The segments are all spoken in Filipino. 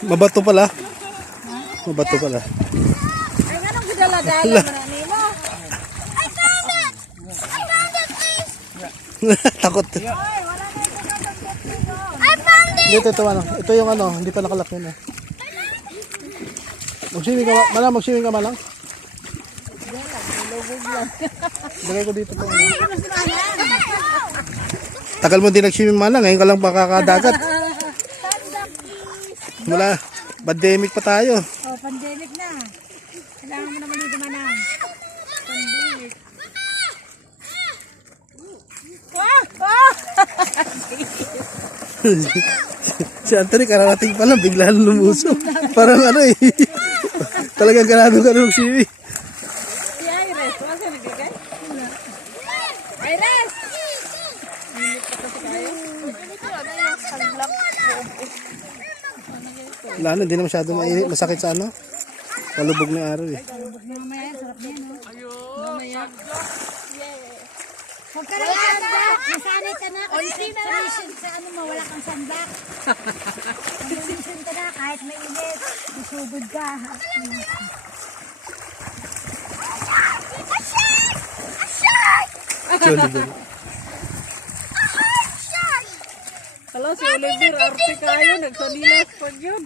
Mabato pala. Mabato pala. Ay, anong gidala-dala marami mo? I found it! I found it, please! Takot. Ay, wala na ito dito. I found it! Dito, ito ano. Ito yung ano, hindi pa nakalak yun eh. Mag-swimming ka, malang mag-swimming ka malang. Lagay ko dito po. Ano. Tagal mo din nag-swimming malang, ngayon ka lang makakadagat. Mula, pandemic pa tayo. Oh, pandemic na. Kailangan mo naman dito manang. Pandemic. Si Anthony kararating pa lang, bigla lumuso. Parang ano eh. Talagang ganado ka na mag-swimming. Si Iris, wala nagkakay? Iris! Wala na, hindi na masyado masakit sa ano. Palubog ng araw eh. Mamaya, sarap niya, no? Mamaya. Huwag ka lang sunblock. Masanay ka na. Condition sa ano mo, wala kang sunblock. Condition ka na kahit mainit. Susugod ka. Jolly. Hello, si Oliver. Arte kayo. Nagsalilas pa yun.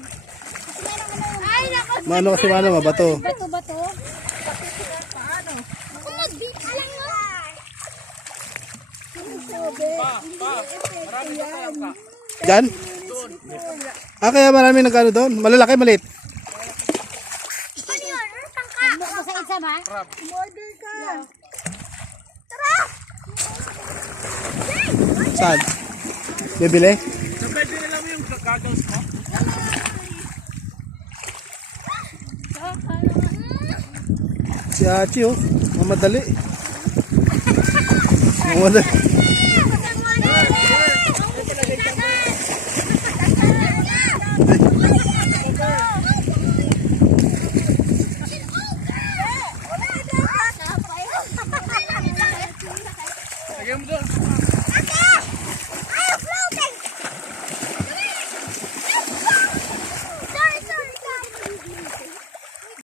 Ay, naku. Mano kasi mano, mabato. Bato-bato. Paano? Kumag-beat ka lang mo. Diyan? Ah, kaya marami nagkano doon? Malalaki, maliit? Ano yun? Tangka. Mo sa isa ma? Order ka. Tara! Saan? Bibili? Pwede na lang yung goggles mo. Si Achi oh, mamadali. Mamadali.